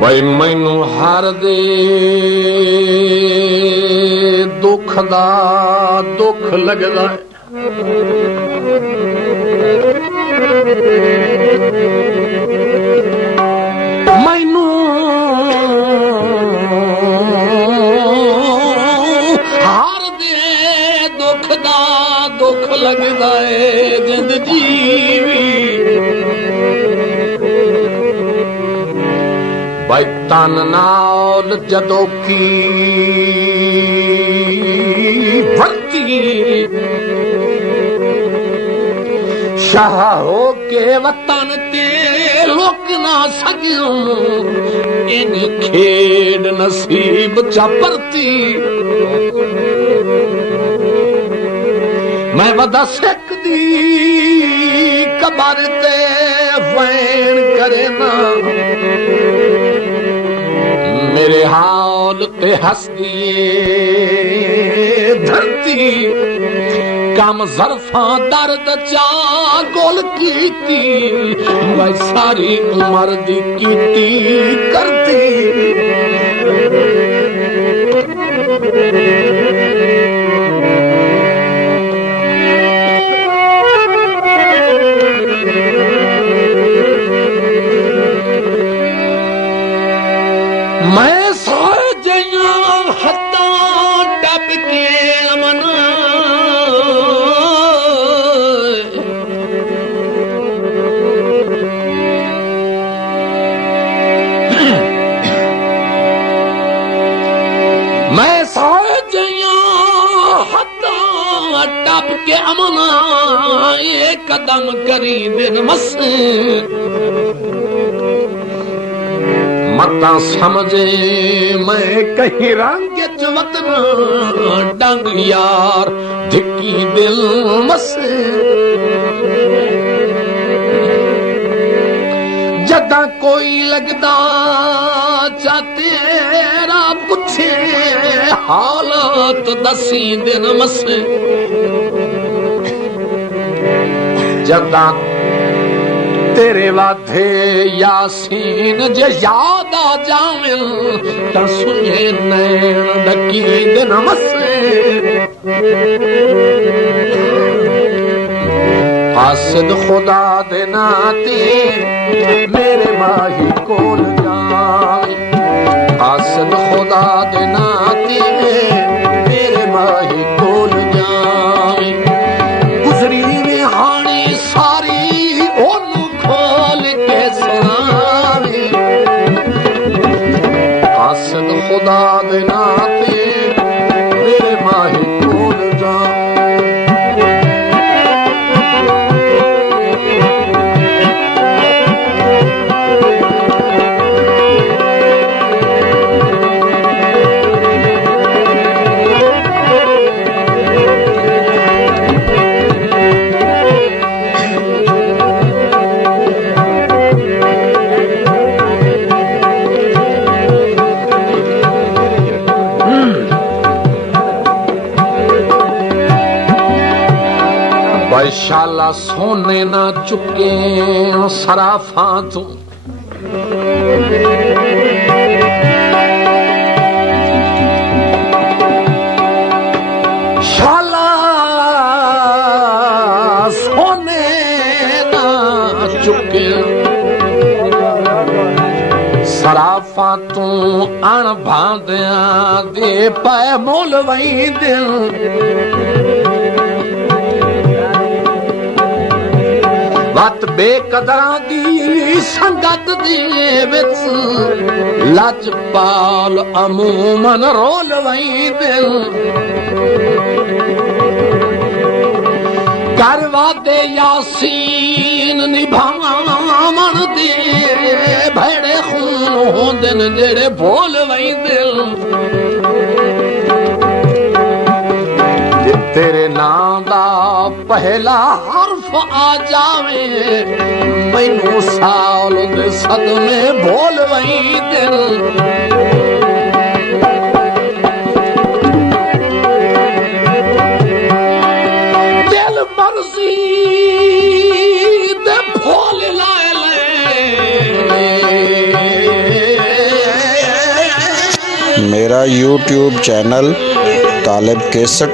भाई मैनू हर दे दुख दा दुख लगदा है। मैनू हर दे दुख दा दुख लगदा है। जिंद जीवी भाई तन नाल जदों की भर्ती शाह हो के वतन ते लोक ना सकियो इन खेड नसीब चा परती। मैं वदा सिख दी कबर ते वैन करे ना मेरे हाल ते हसदी धरती। कम जरफा दर्द चा गोल कीती मैं सारी उम्र दी कीती करती। मैं सारे जइया हत्ता टप के मना मैं सारे जइया हत्ता टप के अमना एक कदम करी दिन मस मता समझे मैं कहीं रंग वतन डंग यार धिक्की दिल मस। जदा कोई लगदा तेरा पुछे हालत दसी दिन मस। जदा तेरे वाधे यासीन जे याद आ जावे ता सुने नैन डकी दिन मस। कासिद खुदा दे नाते मेरे माही कोल जाए। कासिद खुदा दे नाते मेरे माही कोल जाए। गुजरी में हानी सारी ओनू खोल के सुनावे। कासिद खुदा दे नाते मेरे माही कोल जाए। शाला सोने ना चुके सराफा तू। शाला सोने ना चुके सराफा तू अण भांदिया दे पाए मोल वही दिल। वत बेकदरां दी संगत दे विच लजपाल अमूमन रोल वही दिल। कर वादे यासीन निभावन दे भेड़े खून होंदे न जेड़े भोल वही दिल। तेरे नाम दा पहला हर्फ आ जावे मैनू साल दे सदमे भोल वही दिल। दिल मर्जी दे भोल लाए ले मेरा YouTube चैनल तालिब केसट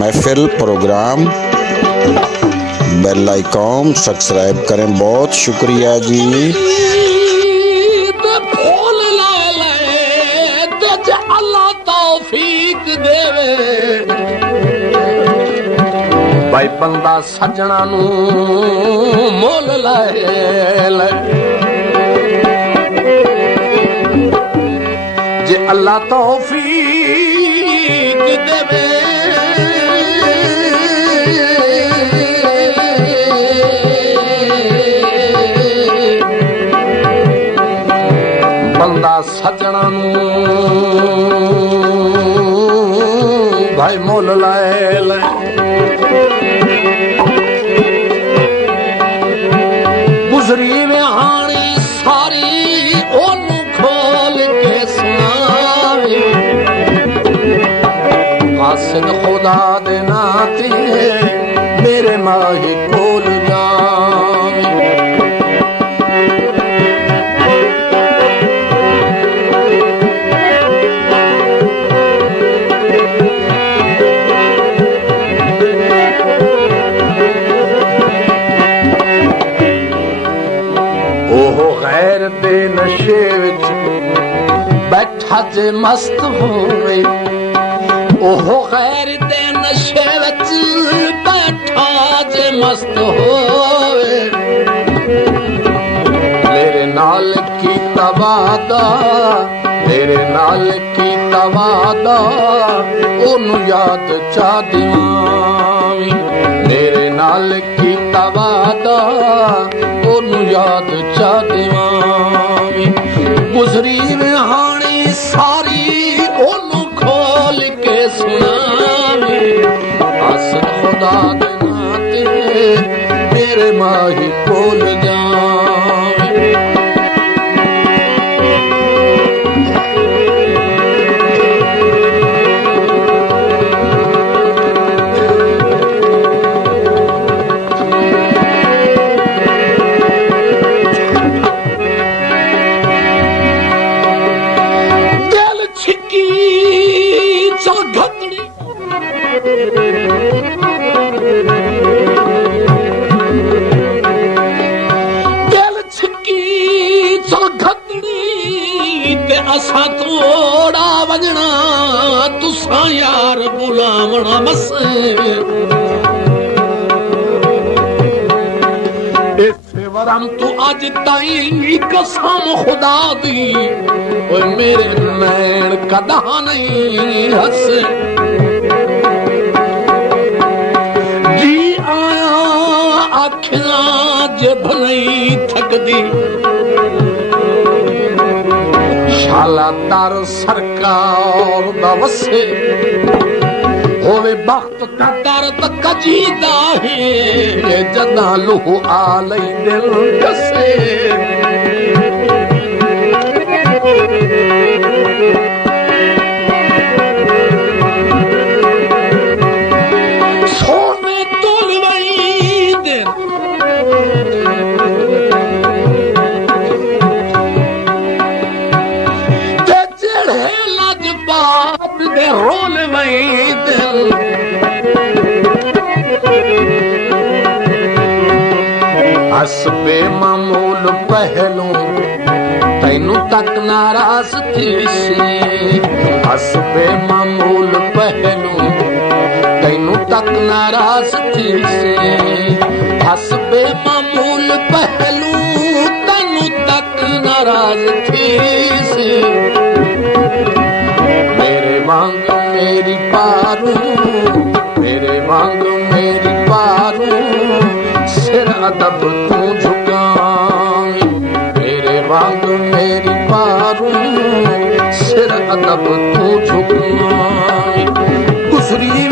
महफिल प्रोग्राम बेल आइकॉन सब्सक्राइब करें। बहुत शुक्रिया जी। अल्लाह तौफीक देवे भाई बंदा सजना नू मोल लाए जे अल्लाह तौफीक देवे बंदा सजना नू भाई मोल लाए गुजरी में हानी सारी ओनू खोल के सुनावे कासिद खुदा दे नाते मेरे माही कोल जावे दे नशे विच बैठा जे मस्त होवे ओहो गैर दे नशे विच बैठा जे मस्त होवे मेरे नाल की तवादा मेरे नाल की तवादा ओनू याद चा दिवावी मेरे नाल की तवादा ओनू याद चा दिवावी गुजरी में हानी सारी ओनू खोल के सुनावी आसन खुदा दे नाते मेरे माही कोल जावी असा तोड़ा वजना तुसा यार बुलावना बस इसे वरम तू अज ताई कसम खुदा दी ओए मेरे नैन कदा नहीं हस जी आया आखियां जब नहीं थकदी शाला दर सरकार दा वसे होवे वक्त दा दर्द कजीदा है जदा लूह आ लई दिल कसे सोने तोल वई दिन रोल वही दिल हसबे मामूल पहलू तैनू तक नाराज थी सी हसबे मामूल पहलू तैनू तक नाराज थी सी हसबे मामूल पहलू तैनू तक नाराज थी सी मांग मेरी पारू मेरे मांग मेरी पारू सिर अदब तू झुकावी मेरे मांग मेरी पारू सिर अदब तू झुकावी गुजरी